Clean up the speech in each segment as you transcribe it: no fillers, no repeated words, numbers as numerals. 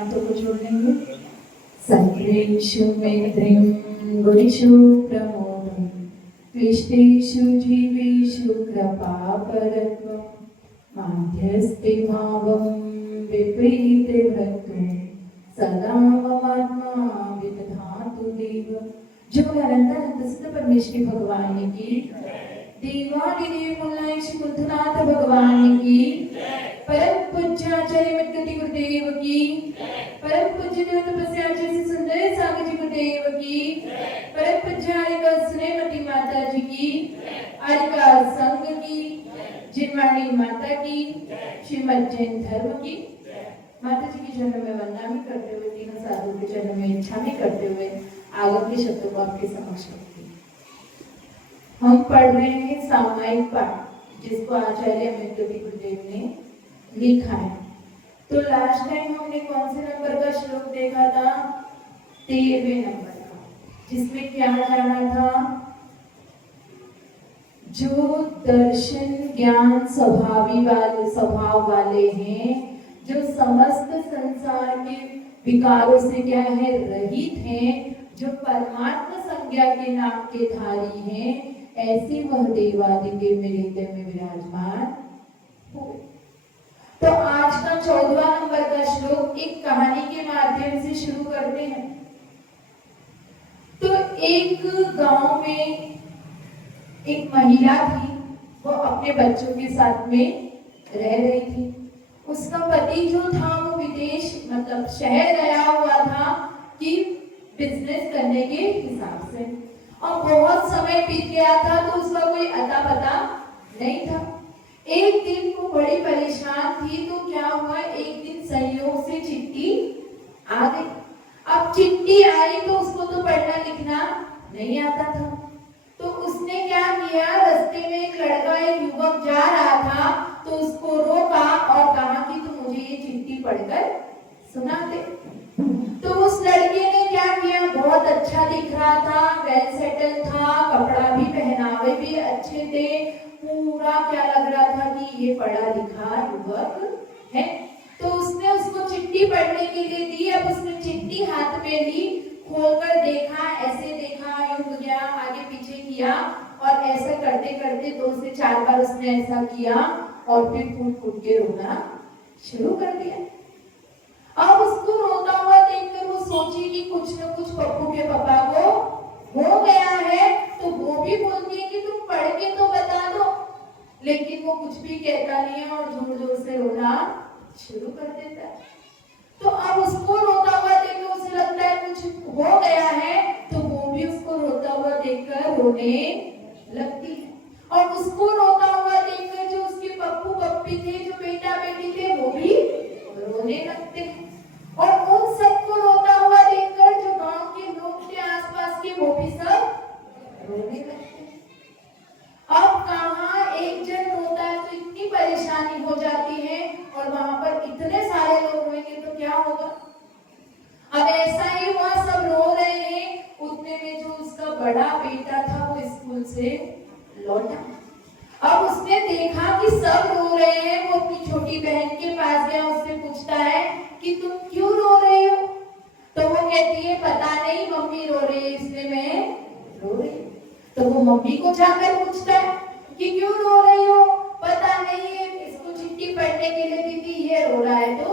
तो कुछ जोड़ लेंगे। सर्वेषु मैत्रीं गुणेषु प्रमोदं क्लिष्टेषु जीवेषु कृपापरत्वं माध्यस्ते भावं विपरीतभक्तो सदा ममात्मा विदधातु देव। जो अनंत अनंत सिद्ध परमेश्वरी भगवान की, देवादिदेव मुल्लाएश कुंथनाथ भगवान की, परम पूज्य आचार्य मदगति गुरुदेव की, परम पूज्य देव तपस्या आचार्य सुंदर सागर जी गुरुदेव की, परम पूज्य आर्यका स्नेहमती माता जी की, आर्यका संघ की, जिनवाणी माता की, श्रीमद जैन धर्म की, माता जी के चरणों में वंदना भी करते हुए, तीनों साधुओं के चरणों में इच्छा भी करते हुए आगम के शब्दों को आपके समक्ष रखते हैं। हम पढ़ रहे हैं सामायिक पाठ, जिसको आचार्य मदगति गुरुदेव ने लिखा है। तो लास्ट टाइम हमने कौन से नंबर का श्लोक देखा था? 13वें नंबर का, जिसमें क्या जाना था? जो दर्शन ज्ञान स्वभाव वाले हैं, जो समस्त संसार के विकारों से क्या है, रहित हैं, जो परमात्मा संज्ञा के नाम के धारी हैं, ऐसे वह देवादिदेव मेरे हृदय में विराजमान हो। तो आज का 14वां नंबर का श्लोक एक कहानी के माध्यम से शुरू करते हैं। तो एक गांव में एक महिला थी, वो अपने बच्चों के साथ में रह रही थी। उसका पति जो था वो विदेश मतलब शहर गया हुआ था कि बिजनेस करने के हिसाब से, और बहुत समय बीत गया था तो उसका कोई अता पता नहीं था। एक दिन वो बड़ी परेशान थी, तो क्या हुआ, एक दिन संयोग से चिट्ठी आ गई। अब चिट्ठी आई तो उसको तो पढ़ना लिखना नहीं आता था, तो उसने क्या किया, रास्ते में एक लड़का एक युवक जा रहा था तो उसको रोका और कहा कि तुम मुझे ये चिट्ठी पढ़कर सुना दे। तो उस लड़के ने क्या किया, बहुत अच्छा दिख रहा था, वेल सेटल था, कपड़ा भी पहनावे भी अच्छे थे, पूरा क्या लग रहा था कि ये पढ़ा लिखा युवक है। तो उसने उसको चिट्ठी पढ़ने के लिए दी। अब उसने चिट्ठी हाथ में ली, खोलकर देखा, ऐसे देखा, यूं गया, आगे पीछे किया, और ऐसा करते करते 2 से 4 बार उसने ऐसा किया और फिर फूट फूट के रोना शुरू कर दिया। अब उसको रोता हुआ देखकर वो सोची कि कुछ न कुछ पप्पू के पापा को हो गया है, तो वो भी बोलती है कि तुम पढ़ के तो बता दो, लेकिन वो कुछ भी कहता नहीं है और जोर जोर से रोना शुरू कर देता है। तो अब उसको रोता हुआ देखकर उसे लगता है कुछ हो गया है, तो वो भी उसको रोता हुआ देखकर रोने लगती है। और उसको रोता हुआ देखकर जो उसके पप्पू पप्पी थे, जो बेटा बेटी थे, वो भी रोने लगते हैं। और उन सबको रोता हुआ देखकर जो गांव के लोग थे आसपास के, वो भी सब रोने लगते हैं। अब कहाँ एक जन रोता है तो इतनी परेशानी हो जाती है, और वहां पर इतने सारे लोग होंगे तो क्या होगा। अब ऐसा ही हुआ, सब रो रहे हैं, उतने में जो उसका बड़ा बेटा था वो स्कूल से लौटा। अब उसने देखा कि सब रो रहे हैं, वो अपनी छोटी बहन के पास गया, उससे पूछता है कि तुम क्यों रो रहे हो? तो वो कहती है पता नहीं, मम्मी रो रही है इसलिए मैं रो रही हूँ। तो वो मम्मी को जाकर पूछता है कि क्यों रो रही हो? पता नहीं है, इसको चिट्ठी पढ़ने के लिए दीदी, ये रो रहा है तो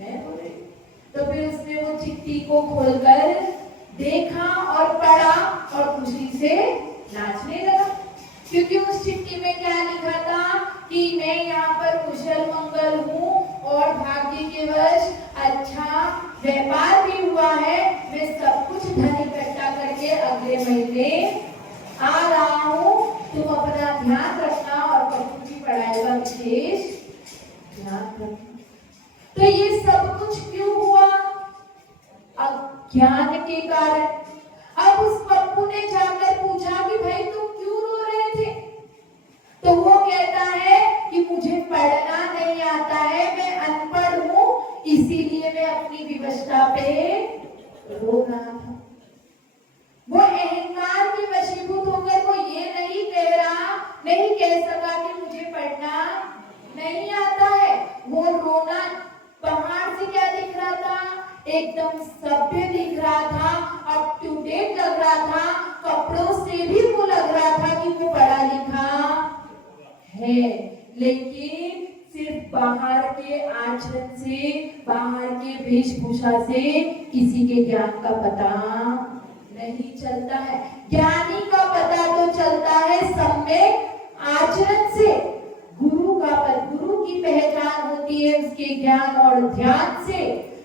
मैं रो रही हूँ। तो फिर उसने वो चिट्ठी को खोलकर देखा और पढ़ा और खुशी से नाचने लगा, क्योंकि उस चिट्ठी में क्या लिखा था कि मैं यहाँ पर कुशल मंगल हूँ और भाग्य के वश अच्छा व्यापार भी हुआ है, मैं सब कुछ धन इकट्ठा करके अगले महीने आ रहा हूँ, तुम अपना ध्यान रखना और पप्पू की पढ़ाई का विशेष ध्यान रखना। तो ये सब कुछ क्यों हुआ? अज्ञान के कारण। अब उस पप्पू ने जाकर पूछा कि भाई तुम क्यों रो रहे थे? तो वो कहता है कि मुझे पढ़ना नहीं आता है, मैं अनपढ़ हूँ, इसीलिए मैं अपनी विवशता पे रो रहा था। वो अहंकार के वशीभूत होकर वो ये नहीं कह सका कि मुझे पढ़ना नहीं आता है। वो रोना पहाड़ से क्या दिख रहा था एकदम सभ्य दिख रहा था, अप टू डेट लग रहा था, कपड़ों से भी वो लग रहा था कि वो पढ़ा लिखा है। लेकिन सिर्फ बाहर के आचरण से, बाहर के वेशभूषा से किसी के ज्ञान का पता नहीं चलता है। ज्ञानी का पता तो चलता है सम्यक आचरण से। गुरु की पहचान होती है उसके ज्ञान और ध्यान से।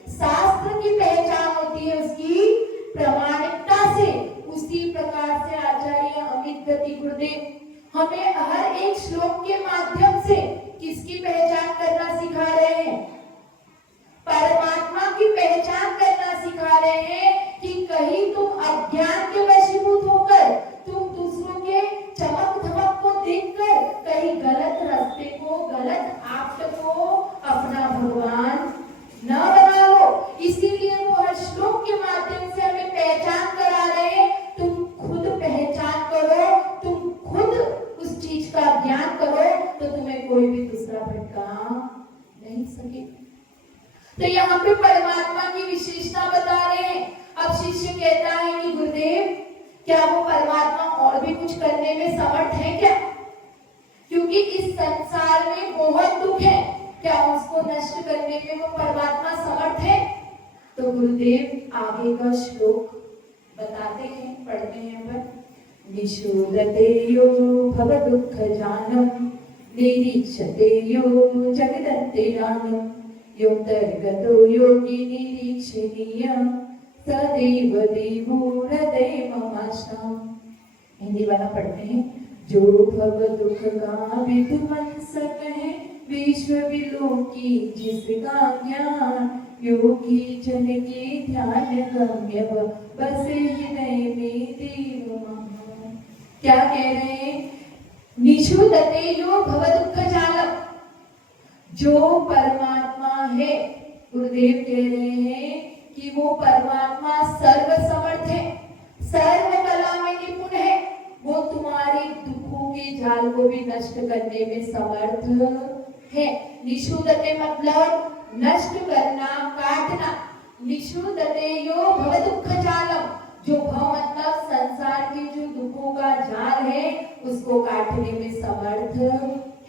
शास्त्र की पहचान होती है उसकी प्रामाणिकता से। उसी प्रकार से आचार्य अमित गति गुरुदेव हमें हर एक श्लोक के माध्यम से किसकी पहचान करना सिखा रहे हैं? परमात्मा की पहचान करना सिखा रहे हैं कि कहीं तुम अज्ञान के वशीभूत होकर, तुम दूसरों के चमक धमक को देखकर कहीं गलत रास्ते को, गलत आप्त को अपना भगवान न बना लो। इसीलिए वो हर श्लोक के माध्यम से हमें पहचान करा रहे हैं। तुम खुद पहचान करो, तुम खुद उस चीज का ज्ञान करो, तो तुम्हें कोई भी दूसरा भटका नहीं सके। तो यहाँ पे परमात्मा की विशेषता बता रहे हैं। अब शिष्य कहता है कि गुरुदेव, क्या वो परमात्मा और भी कुछ करने में समर्थ है क्या? क्योंकि इस संसार में बहुत दुख है, क्या उसको नष्ट करने में वो परमात्मा समर्थ है? तो गुरुदेव आगे का श्लोक बताते हैं, पढ़ते हैं। निशूदते यो भव दुःख जानम, निरीक्षते यो जगदन्तेरानम, योऽन्तर्गतो योगी निरीक्षणीय, सदैव देवो हृदय ममाश्रम। हिंदी वाला पढ़ते हैं। जो भव दुख का विध्वंसक है, विश्व विलोकी जिसका ज्ञान, योगी जन के ध्यान गम्य बसे हृदय में देव महान। क्या कह रहे हैं? निशूदते यो भव दुःख जानम, जो परमात्मा है, गुरुदेव कह रहे हैं कि वो परमात्मा सर्व समर्थ है, सर्व कला में निपुण है। वो तुम्हारे दुखों के जाल को भी नष्ट करने में समर्थ है। निशूदते मतलब नष्ट करना, काटना। निशूदते यो भव दुःख जालम, जो भव मतलब संसार के जो दुखों का जाल है उसको काटने में समर्थ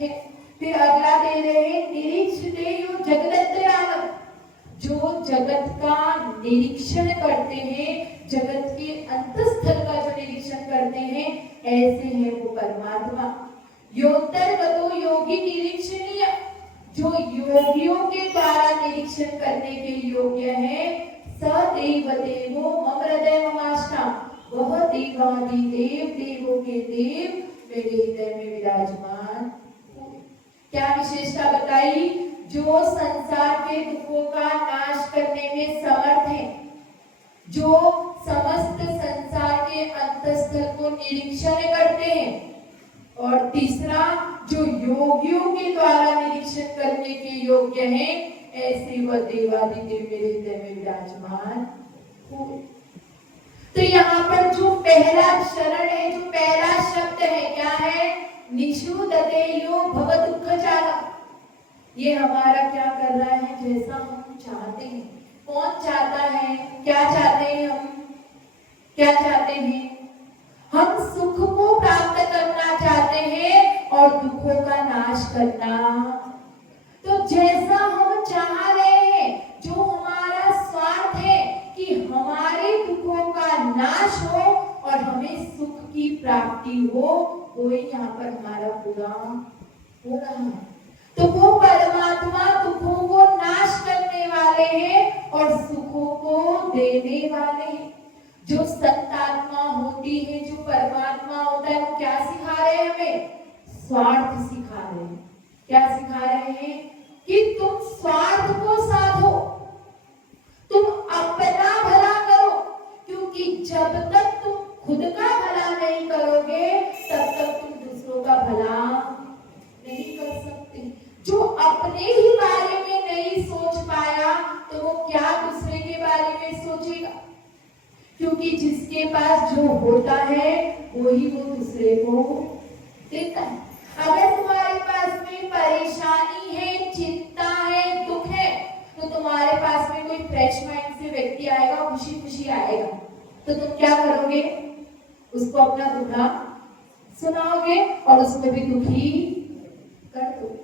है। फिर अगला दे रहे हैं, निरीक्षते यो जगदन्तरानम, जो जगत का निरीक्षण करते हैं, जगत के अंतस्थल का जो निरीक्षण करते हैं, ऐसे है वो परमात्मा। योऽन्तर्गतो योगी निरीक्षणीय, जो योगियों के द्वारा निरीक्षण करने के योग्य है। सदैव देवो मम हृदय ममाश्रम, वह देवादिदेव, देवों के देव मेरे हृदय में विराजमान। क्या विशेषता बताई? जो संसार के दुखों का नाश करने में समर्थ है, जो समस्त संसार के अंतस्थल को निरीक्षण करते हैं, और तीसरा जो योगियों के द्वारा निरीक्षण करने के योग्य है, ऐसे वह देवादिदेव मेरे हृदय में विराजमान हो। तो यहाँ पर जो पहला शरण है, जो पहला शब्द है, क्या है? निशूदते यो भव दुःख जानम। ये हमारा क्या कर रहा है? जैसा हम चाहते हैं। कौन चाहता है? क्या चाहते हैं हम? क्या चाहते हैं? हम सुख को प्राप्त करना चाहते हैं और दुखों का नाश करना। तो जैसा हम चाह रहे हैं, जो हमारा स्वार्थ है कि हमारे दुखों का नाश हो और हमें सुख की प्राप्ति हो, वो यहाँ पर हमारा पूरा हो रहा है। तो वो परमात्मा दुखों को नाश करने वाले हैं और सुखों को देने वाले हैं। जो सत्तात्मा होती है, जो परमात्मा होता है, वो क्या सिखा रहे हैं हमें? स्वार्थ सिखा रहे हैं। क्या सिखा रहे हैं? कि तुम स्वार्थ को साधो, तुम अपना भला करो, क्योंकि जब तक तुम खुद का भला नहीं करोगे तब तक तुम दूसरों का भला नहीं कर सकते। जो अपने ही बारे में नहीं सोच पाया तो वो क्या दूसरे के बारे में सोचेगा? क्योंकि जिसके पास जो होता है वही वो दूसरे को देता है। अगर तुम्हारे पास में परेशानी है, चिंता है, दुख है, तो तुम्हारे पास में कोई फ्रेश माइंड से व्यक्ति आएगा खुशी खुशी आएगा, तो तुम क्या करोगे? उसको अपना दुखड़ा सुनाओगे और उसको भी दुखी कर दोगे।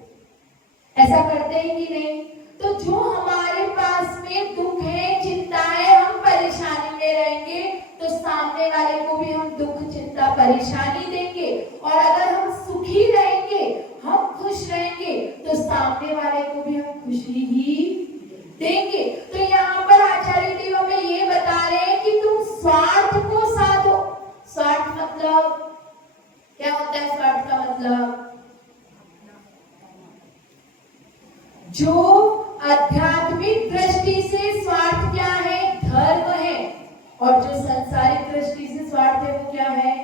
ऐसा करते हैं कि नहीं? तो जो हमारे पास में दुख है, चिंताएं, हम परेशानी में रहेंगे तो सामने वाले को भी हम दुख, चिंता, परेशानी देंगे। और अगर हम सुखी रहेंगे, हम खुश रहेंगे तो सामने वाले को भी हम खुशी ही देंगे। तो यहाँ पर आचार्य देव हमें ये बता रहे हैं कि तुम स्वार्थ को साधो। स्वार्थ मतलब क्या होता है? स्वार्थ का मतलब जो आध्यात्मिक दृष्टि से स्वार्थ क्या है? धर्म है। और जो संसारिक दृष्टि से स्वार्थ है वो क्या है?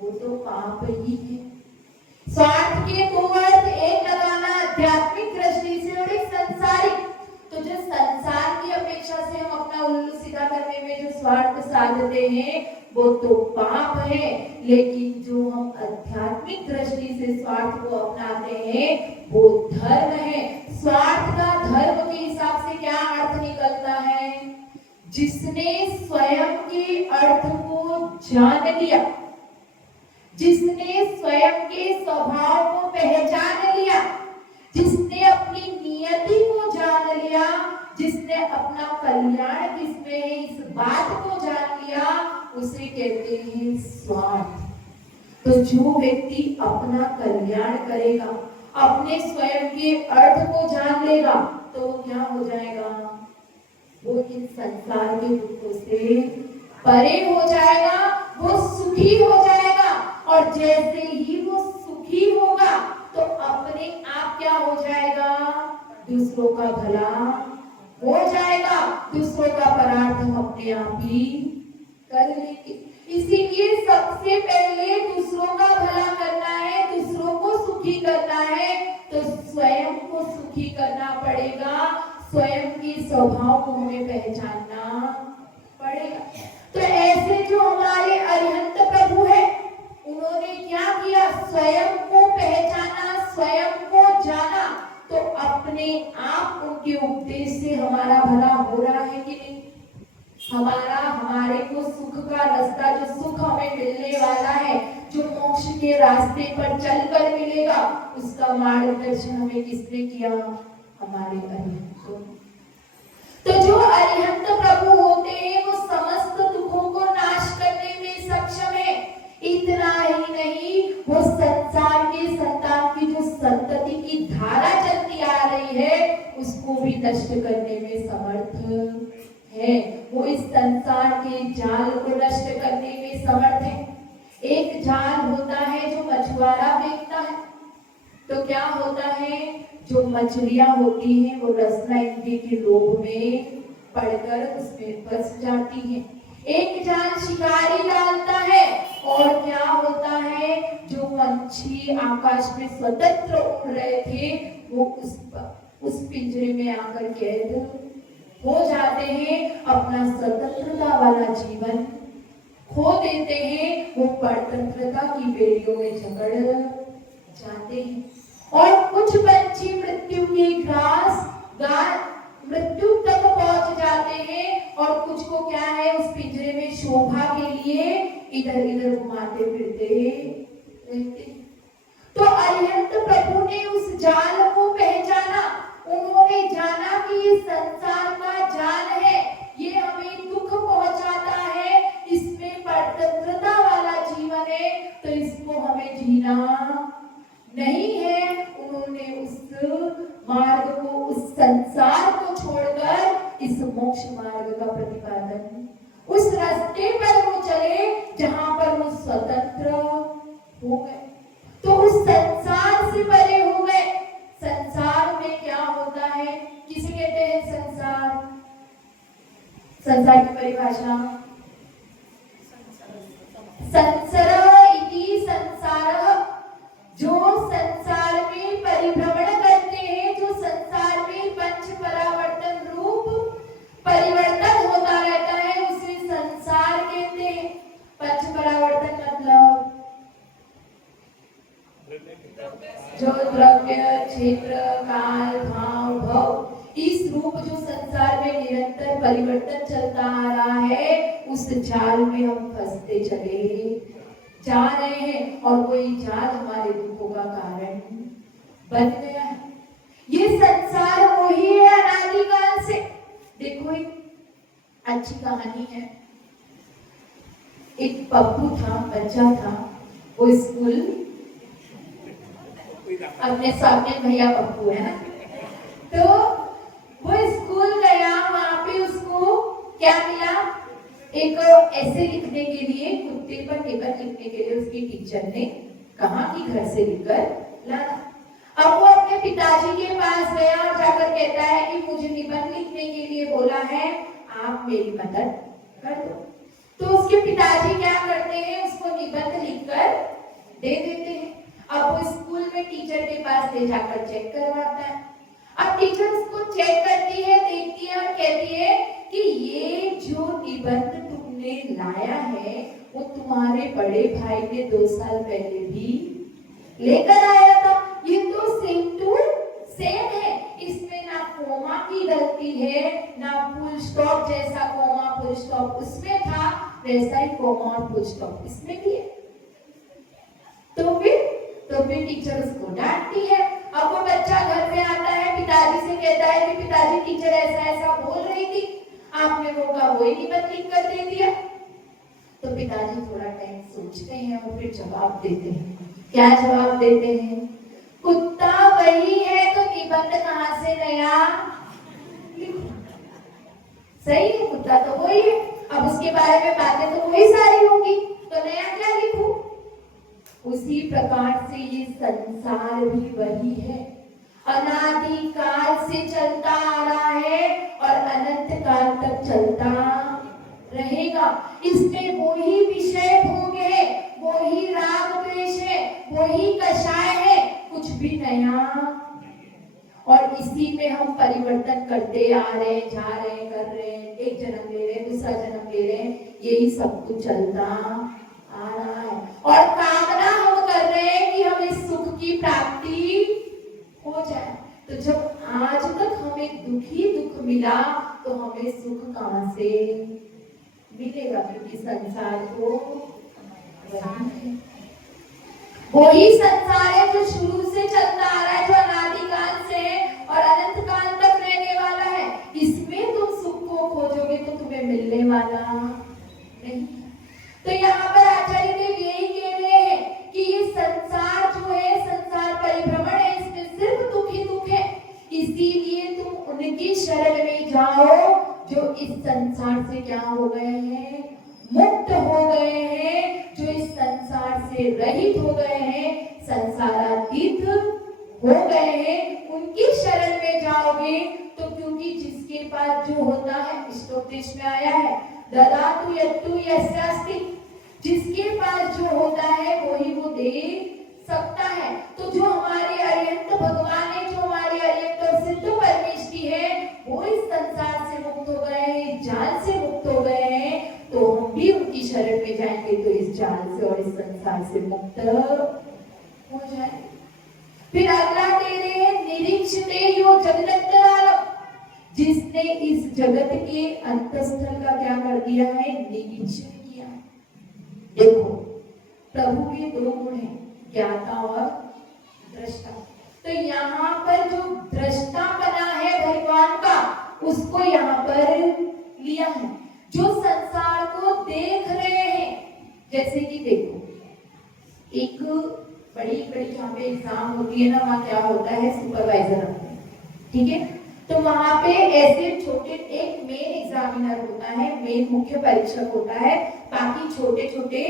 वो तो पाप ही है। स्वार्थ के दो अर्थ, एक लगाना आध्यात्मिक दृष्टि से और एक संसारिक। तो जो संसार की अपेक्षा से हम अपना उल्लू सीधा करने में जो स्वार्थ साधते हैं वो तो पाप है। लेकिन जो हम आध्यात्मिक दृष्टि से स्वार्थ को अपनाते हैं वो धर्म है। स्वार्थ का धर्म के हिसाब से क्या अर्थ निकलता है? जिसने स्वयं के अर्थ को जान लिया, जिसने स्वयं के स्वभाव को पहचान लिया, जिसने अपनी नियति को जान लिया, जिसने अपना कल्याण किसमें है इस बात को जान लिया, उसे कहते हैं स्वार्थ। तो जो व्यक्ति अपना कल्याण करेगा, अपने स्वयं के अर्थ को जान लेगा, तो वो क्या हो जाएगा? वो इन संसार के दुखों से परे हो जाएगा, वो सुखी हो जाएगा। और जैसे ही वो सुखी होगा तो अपने आप क्या हो जाएगा? दूसरों का भला हो जाएगा, दूसरों का परार्थ हम अपने आप ही कर लेंगे। इसीलिए सबसे पहले दूसरों का भला करना है, दूसरों को सुखी करना है तो स्वयं को सुखी करना पड़ेगा, स्वयं के स्वभाव को हमें पहचानना पड़ेगा। तो ऐसे जो हमारे अरिहंत प्रभु है, उन्होंने क्या किया? स्वयं को पहचाना, स्वयं को जाना। तो अपने आप उनके उपदेश से हमारा भला हो रहा है कि नहीं? हमारे को सुख का रास्ता, जो सुख हमें मिलने वाला है, जो मोक्ष के रास्ते पर चलकर मिलेगा, उसका मार्गदर्शन हमें किसने किया? हमारे अरिहंत। तो जो अरिहंत प्रभु होते हैं वो समस्त दुखों को नाश करने में सक्षम है। इतना ही नहीं, वो संसार के संतान की जो संतति की धारा चलती आ रही है उसको भी नष्ट करने में समर्थ है। वो इस संसार के जाल को नष्ट करने में समर्थ है। एक जाल होता है जो मछुआरा फेंकता है, तो क्या होता है? जो मछलियां होती हैं वो रसना इंद्रिय के लोभ में पड़कर उसमें फंस जाती हैं। एक जाल शिकारी डालता है और क्या होता है? जो पंछी आकाश में स्वतंत्र उड़ रहे थे वो उस पिंजरे में आकर कैद हो जाते हैं, अपना स्वतंत्रता वाला जीवन खो देते हैं, वो परतंत्रता की बेड़ियों में जकड़ जाते हैं। और कुछ पंछी मृत्यु की मृत्यु तक पहुंच जाते हैं और कुछ को क्या है? उस पिंजरे में शोभा के लिए इधर इधर घुमाते फिरते रहते। तो अरिहंत प्रभु ने उस जाल को पहचाना, उन्होंने जाना कि ये संसार का जाल है, ये हमें दुख पहुंचाता है, इसमें परतंत्रता वाला जीवन है, तो इसको हमें जीना नहीं है। उन्होंने उस मार्ग को, उस संसार को छोड़कर इस मोक्ष मार्ग का प्रतिपादन, उस रास्ते पर वो चले जहां पर वो स्वतंत्र हो गए। तो उस संसार से परे हो गए। संसार में क्या होता है? किसे कहते हैं संसार? संसार की परिभाषा संसार इति संसारः, जो संसार में परिभ्रमण करते हैं, जो संसार में पंच परावर्तन रूप परिवर्तन होता रहता है, उसे संसार कहते हैं। पंच परावर्तन मतलब जो द्रव्य, क्षेत्र, काल, भाव, भव, इस रूप जो संसार में निरंतर परिवर्तन चलता आ रहा है, उस जाल में हम फंसते चले जा रहे हैं और वही जाल हमारे दुखों का कारण बन गया है। ये संसार वही है अनादिकाल से। देखो एक अच्छी कहानी है। एक पप्पू था, बच्चा था, वो स्कूल, अपने सामने भैया पप्पू है ना, तो वो स्कूल गया, वहां पे उसको क्या मिला, एक ऐसे लिखने के लिए, कुत्ते पर निबंध लिखने के लिए उसकी टीचर ने कहा कि घर से लिखकर लाना। अब वो अपने पिताजी के पास गया और जाकर कहता है कि मुझे निबंध लिखने के लिए बोला है, आप मेरी मदद कर दो। तो उसके पिताजी क्या करते हैं, उसको निबंध लिखकर दे देते हैं। अब वो स्कूल में टीचर के पास ले जाकर चेक करवाता है। अब टीचर उसको चेक करती है, देखती है और कहती है कि ये जो निबंध तुमने लाया है वो तुम्हारे बड़े भाई ने 2 साल पहले भी लेकर आया था। ये तो सेम टू सेम है, इसमें ना कोमा की गलती है, ना फुल स्टॉप, जैसा कोमा फुल स्टॉप उसमें था वैसा ही कोमा और फुल स्टॉप इसमें भी है। तो फिर टीचर उसको डांटती है। अब वो बच्चा घर पे आता है, पिताजी से कहता है कि पिताजी टीचर ऐसा ऐसा बोल रही थी, आपने वो का वही निबंध लिख कर दे दिया। तो पिताजी थोड़ा टाइम सोचते हैं और फिर जवाब देते हैं। क्या जवाब देते हैं? कुत्ता वही है तो निबंध कहां से नया लिखो। सही है, कुत्ता तो वही है, अब उसके बारे में बातें तो वही सारी होंगी, तो नया क्या लिखूं? उसी प्रकार से ये संसार भी वही है, अनादिकाल से चलता आ रहा है और अनंत काल तक चलता रहेगा। इसमें वही विषय भोग है, वही राग द्वेष है, वही कषाय है, कुछ भी नया। और इसी में हम परिवर्तन करते आ रहे, जा रहे, कर रहे हैं, एक जन्म ले रहे, दूसरा जन्म ले रहे, यही सब कुछ चलता आ रहा है। और कामना हम कर रहे हैं कि हमें सुख की प्राप्ति हो जाए। तो जब आज तक हमें दुख मिला तो हमें सुख कहां से मिलेगा? क्योंकि संसार तो वही संसार है जो शुरू से चलता आ रहा है, जो अनादिकाल से है और अनंत काल तक रहने वाला है। इसमें तुम सुख को खोजोगे तो तुम्हें मिलने वाला नहीं। तो यहाँ पर आचार्य देव यही कह रहे हैं कि ये संसार जो है, संसार परिभ्रमण है, इसमें सिर्फ दुख ही दुख है। इसीलिए तुम उनकी शरण में जाओ जो इस संसार से क्या हो गए हैं, मुक्त हो गए हैं, जो इस संसार से रहित हो गए हैं, संसारातीत हो गए हैं। उनकी शरण में जाओगे तो, क्योंकि जिसके पास जो होता है, श्लोक में आया है, ददातु यत्तु यस्यास्ति, जिसके पास जो होता है वही वो दे सकता है। तो जो हमारे अरिहंत भगवान है, जो हमारे अरिहंत और सिद्ध परमेष्टि है, वो इस संसार से मुक्त हो गए हैं, इस जाल से मुक्त हो गए हैं। तो हम भी उनकी शरण में जाएंगे तो इस जाल से और इस संसार से मुक्त हो जाए। फिर अगला दे रहे हैं, निरीक्षते यो जगदन्तरालम, जिसने इस जगत के अंतस्थल का क्या कर दिया है, निरीक्षण किया। देखो प्रभु के 2 गुण हैं, ज्ञाता और दृष्टा। तो यहाँ पर जो दृष्टा बना है भगवान का, उसको यहाँ पर लिया है, जो संसार को देख रहे हैं। जैसे कि देखो, एक बड़ी जहाँ पे एग्जाम होती है ना, वहाँ क्या होता है, सुपरवाइजर होता है, ठीक है। तो वहां पे ऐसे छोटे, एक मेन एग्जामिनर होता है, मेन मुख्य परीक्षक होता है, बाकी छोटे छोटे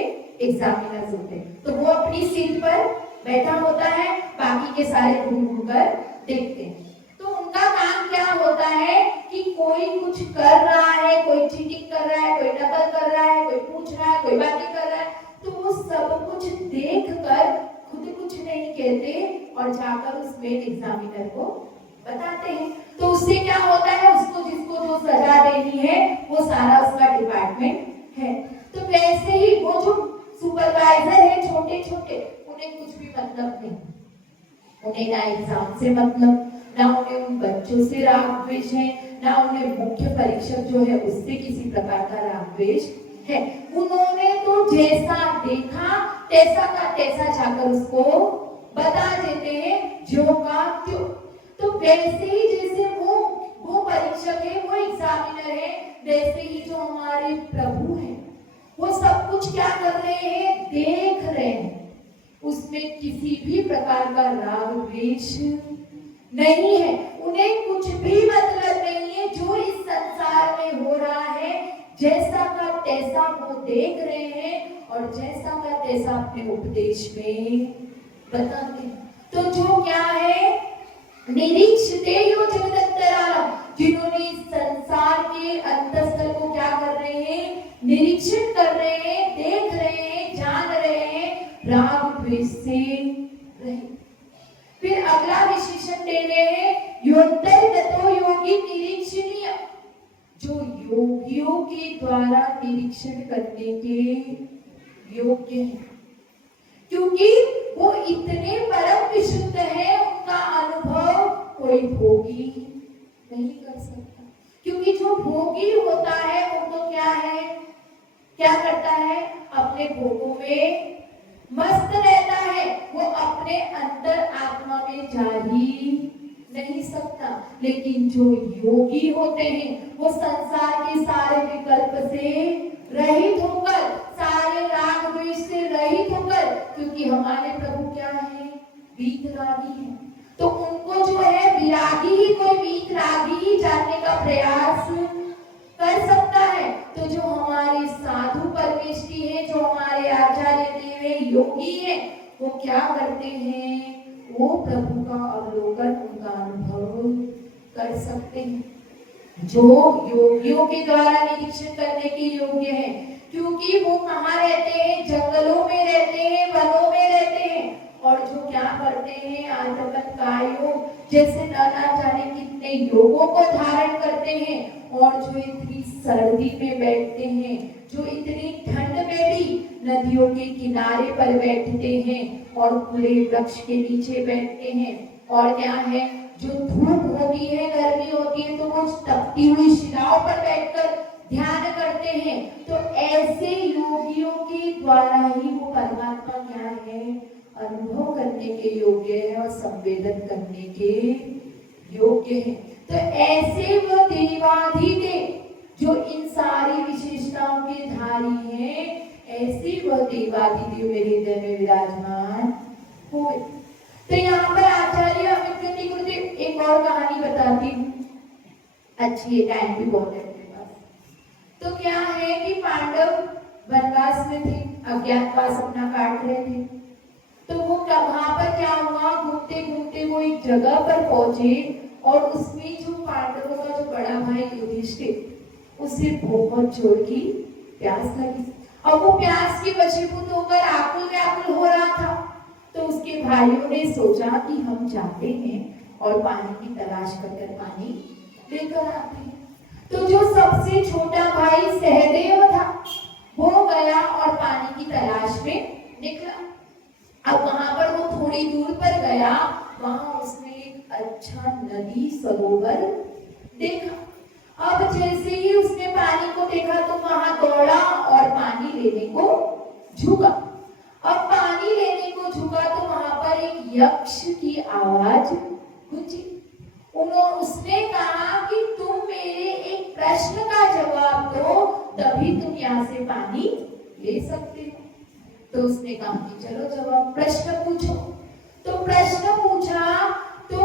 एग्जामिनर्स होते हैं। तो वो अपनी सीट पर बैठा होता है, बाकी के सारे घूम कर देखते हैं। तो उनका काम क्या होता है कि कोई कुछ कर रहा है, कोई चीटिंग कर रहा है, कोई नकल कर रहा है, कोई पूछ रहा है, कोई बातें कर रहा है, तो वो सब कुछ देख कर खुद कुछ नहीं कहते और जाकर उस मेन एग्जामिनर को बताते हैं। तो उससे क्या होता है, उसको जिसको जो सजा देनी है वो सारा उसका डिपार्टमेंट है। तो वैसे ही वो जो सुपरवाइजर है, छोटे छोटे, उन्हें कुछ भी मतलब नहीं, उन्हें ना एग्जाम से मतलब, ना उन्हें उन बच्चों से राग द्वेष है, ना उन्हें मुख्य परीक्षक जो है उससे किसी प्रकार का राग द्वेष है। उन्होंने तो जैसा देखा तैसा का तैसा जाकर उसको बता देते हैं, जो का त्यों। तो वैसे ही जैसे वो परीक्षक है, वो एग्जामिनर है, वैसे ही जो हमारे प्रभु हैं वो सब कुछ क्या कर रहे हैं, देख रहे हैं। उसमें किसी भी प्रकार का राग द्वेष नहीं है, उन्हें कुछ भी मतलब नहीं है जो इस संसार में हो रहा है। जैसा का तैसा वो देख रहे हैं और जैसा का तैसा अपने उपदेश में बताते हैं। तो जो क्या है, निरीक्षते यो जगदंतरालम, जिन्होंने इस संसार के अंतस्थल को क्या कर रहे हैं, निरीक्षण कर रहे हैं, देख रहे हैं, जान रहे हैं, राग द्वेष से रहित। फिर अगला विशेषण दे रहे हैं, योऽन्तर्गतो योगी निरीक्षणीय, जो योगियों के द्वारा निरीक्षण करने के योग्य है, क्योंकि वो इतने परम विशुद्ध है, उनका अनुभव कोई भोगी नहीं कर सकता। क्योंकि जो भोगी होता है वो तो क्या है, क्या करता है, अपने भोगों में मस्त रहता है, वो अपने अंतर आत्मा में जा ही नहीं सकता। लेकिन जो योगी होते हैं वो संसार के सारे विकल्प से रहित होकर, सारे राग द्वेष से रहित होकर, क्योंकि हमारे प्रभु क्या है, वीतरागी है, तो उनको जो है विरागी ही, कोई वीतरागी ही जानने का प्रयास कर सकता है। तो जो हमारे साधु परमेष्ठी है, जो हमारे आचार्य देव है, योगी है, वो क्या करते हैं, वो प्रभु का अवलोकन, उनका अनुभव कर सकते हैं, जो योगियों के द्वारा निरीक्षण करने के योग्य है। क्योंकि वो कहाँ रहते हैं, जंगलों में रहते हैं, वनों में रहते हैं, और जो क्या करते हैं, आत्मन कायो, जैसे ना जाने कितने योगों को धारण करते हैं, और जो इतनी सर्दी में बैठते हैं, जो इतनी ठंड में भी नदियों के किनारे पर बैठते हैं और खुले वृक्ष के नीचे बैठते हैं, और क्या है, जो धूप होती है, गर्मी होती है, तो वो तपती हुई शिलाओं पर बैठकर ध्यान करते हैं। तो ऐसे योगियों के द्वारा ही वो परमात्मा क्या है, अनुभव करने के योग्य है और संवेदन करने के योग्य है। तो ऐसे वो देवाधिदेव जो इन सारी विशेषताओं के धारी हैं, ऐसे वह देवाधिदेव मेरे हृदय में विराजमान हुए। तो यहाँ पर आचार्य अमित कृति गुरुदेव एक और कहानी बताती हूँ, अच्छी है, टाइम भी बहुत है मेरे पास। तो क्या है कि पांडव वनवास में थे, अज्ञातवास अपना काट रहे थे। तो वो वहां पर क्या हुआ, घूमते घूमते वो एक जगह पर पहुंचे, और उसमें जो पांडवों का जो बड़ा भाई युधिष्ठिर, उसे बहुत जोर की प्यास लगी। और वो प्यास के वशीभूत होकर आकुल व्याकुल हो रहा था। तो उसके भाइयों ने सोचा कि हम जाते हैं और पानी की तलाश कर पानी लेकर आते हैं। तो जो सबसे छोटा भाई सहदेव था, वो गया और पानी की तलाश में निकला। अब वहां पर वो थोड़ी दूर पर गया, वहां उसने एक अच्छा नदी सरोवर देखा। अब जैसे ही उसने पानी को देखा तो वहां दौड़ा और पानी लेने को झुका। अब पानी लेने को झुका तो वहां पर एक यक्ष की आवाज गूंजी। उसने कहा कि तुम मेरे एक प्रश्न का जवाब दो, तभी तुम यहाँ से पानी ले सकते हो। तो उसने कहा कि चलो जवाब, प्रश्न पूछो। तो प्रश्न पूछा तो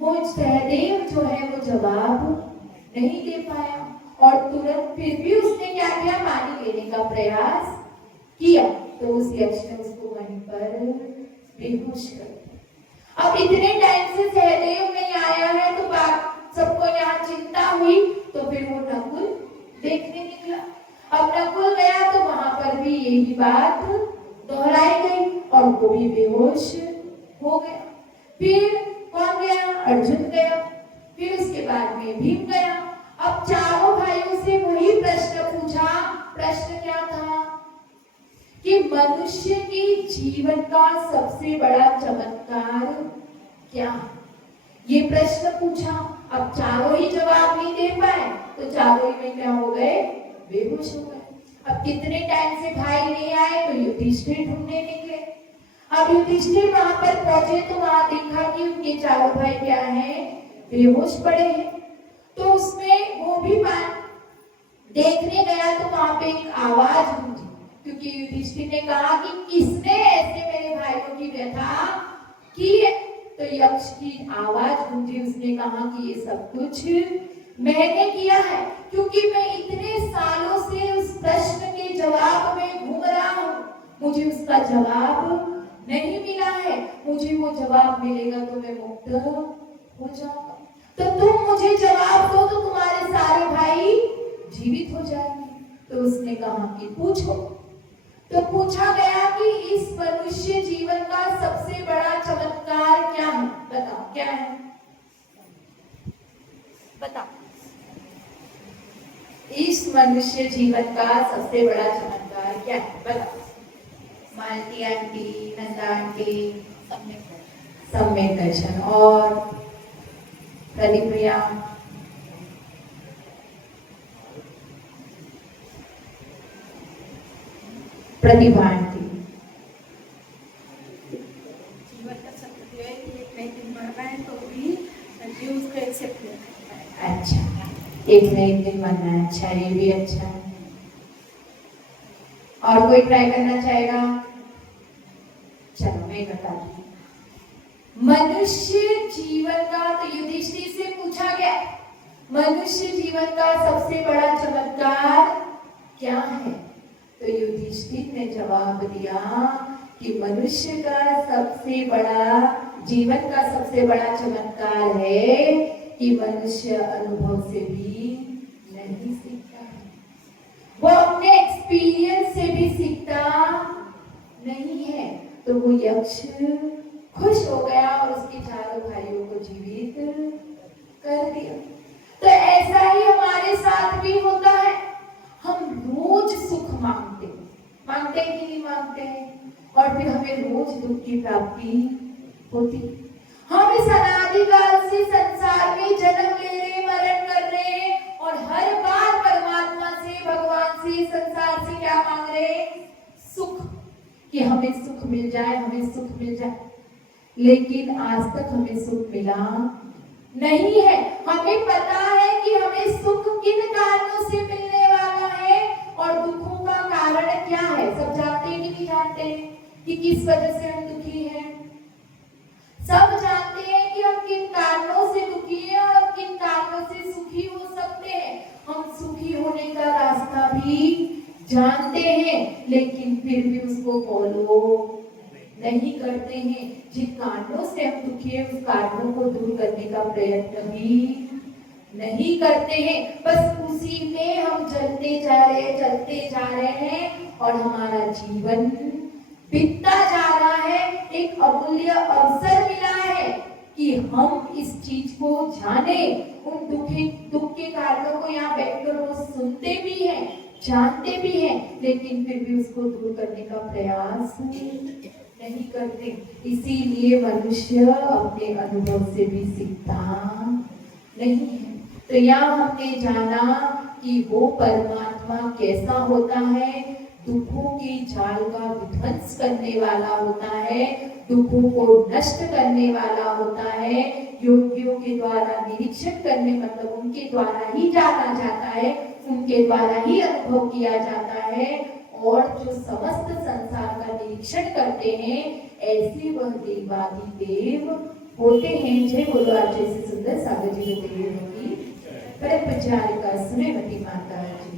वो सहदेव जो है वो जवाब नहीं दे पाया, और तुरंत फिर भी उसने क्या किया, पानी लेने का प्रयास किया। तो उस यक्ष ने उसको वहीं पर बेहोश कर दिया। अब इतने टाइम से सहदेव नहीं आया है, तो बात सबको यहाँ चिंता हुई। तो फिर वो नकुल देखने निकला। अब नकुल गया तो वहां पर भी यही बात दोहराई गई और वो भी बेहोश हो गया। फिर कौन गया, अर्जुन गया। फिर उसके बाद में भीम गया। अब चारों भाइयों से वही प्रश्न पूछा। प्रश्न क्या था कि मनुष्य के जीवन का सबसे बड़ा चमत्कार क्या है, ये प्रश्न पूछा। अब चारों ही जवाब नहीं दे पाए तो चारों ही में क्या हो गए, बेहोश हो गए। अब कितने टाइम से भाई नहीं आए तो युधिष्ठिर ढूंढने निकले। अब युधिष्ठिर वहां पर पहुंचे तो वहां देखा कि उनके चारों भाई क्या हैं, बेहोश पड़े हैं। तो उसमें वो भी बात देखने गया तो वहां पे एक आवाज गूंजी, क्योंकि युधिष्ठिर ने कहा कि किसने ऐसे मेरे भाइयों की व्यथा की है। तो यक्ष की आवाज गूंजी, उसने कहा कि ये सब कुछ मैंने किया है, क्योंकि मैं इतने सालों से उस प्रश्न के जवाब में घूम रहा हूँ, मुझे उसका जवाब नहीं मिला है। मुझे वो जवाब मिलेगा तो मैं मुक्त हो जाऊंगा। तो तुम मुझे जवाब दो तो तुम्हारे सारे भाई जीवित हो जाएंगे। तो उसने कहा कि पूछो। तो पूछा गया कि इस मनुष्य जीवन का सबसे बड़ा चमत्कार क्या है, बताओ क्या है, बताओ। इस मनुष्य जीवन का सबसे बड़ा चमत्कार क्या है, बताओ। मालती आंटी, नंदा आंटी, सम्यक दर्शन और प्रदीप भैया, प्रतिभा आंटी। जीवन का सत्य है कि एक नई दिन मरना है तो भी जीव उसको एक्सेप्ट नहीं करता है। अच्छा, एक नई दिन मरना है, अच्छा ये भी अच्छा है। और कोई ट्राई करना चाहेगा? चलो मैं बताती हूँ। मनुष्य जीवन का, तो युधिष्ठिर से पूछा गया मनुष्य जीवन का सबसे बड़ा चमत्कार क्या है। तो युधिष्ठिर ने जवाब दिया कि मनुष्य का सबसे बड़ा, जीवन का सबसे बड़ा चमत्कार है कि मनुष्य अनुभव से भी नहीं सीखता है, वो अपने एक्सपीरियंस से भी सीखता नहीं है। तो वो यक्ष खुश हो गया और उसके चारों भाइयों को जीवित कर दिया। तो ऐसा ही हमारे साथ भी होता है। हम रोज सुख मांगते हैं कि नहीं मांगते हैं, और फिर हमें रोज दुख की प्राप्ति होती। हम इस अनादिकाल से संसार में जन्म ले रहे, मरण कर रहे हैं, और हर बार परमात्मा से, भगवान से, संसार से क्या मांग रहे हैं, सुख, कि हमें सुख मिल जाए, हमें सुख मिल जाए। लेकिन आज तक हमें सुख मिला नहीं है। हमें पता है कि हमें सुख किन कारणों से मिलने वाला है और दुखों का कारण क्या है। सब जानते हैं कि नहीं जानते हैं कि किस वजह से हम दुखी हैं? सब जानते हैं कि हम किन कारणों से दुखी हैं और हम किन कारणों से सुखी हो सकते हैं। हम सुखी होने का रास्ता भी जानते हैं, लेकिन फिर भी उसको फॉलो नहीं करते हैं। जिन कारणों से हम दुखी हैं उस कारणों को दूर करने का प्रयत्न भी नहीं करते हैं। बस उसी में हम चलते जा रहे हैं और हमारा जीवन बीतता जा रहा है। एक अमूल्य अवसर मिला है कि हम इस चीज को जाने। उन दुख के कारणों को यहाँ बैठकर वो सुनते भी हैं, जानते भी हैं, लेकिन फिर भी उसको दूर करने का प्रयास नहीं करते। इसीलिए मनुष्य अपने अनुभव से भी सीखता नहीं है। तो यहाँ हमने जाना कि वो परमात्मा कैसा होता है, दुखों के जाल का विध्वंस करने वाला होता है, दुखों को नष्ट करने वाला होता है। योगियों के द्वारा निरीक्षण करने, मतलब उनके द्वारा ही जाना जाता है, उनके द्वारा ही अनुभव किया जाता है। और जो समस्त संसार का निरीक्षण करते हैं, ऐसे वह देवादिदेव होते हैं। जय बोलो आज जैसे सुंदर सागर जी देव की परम प्रचारिका श्रीमती माता जी।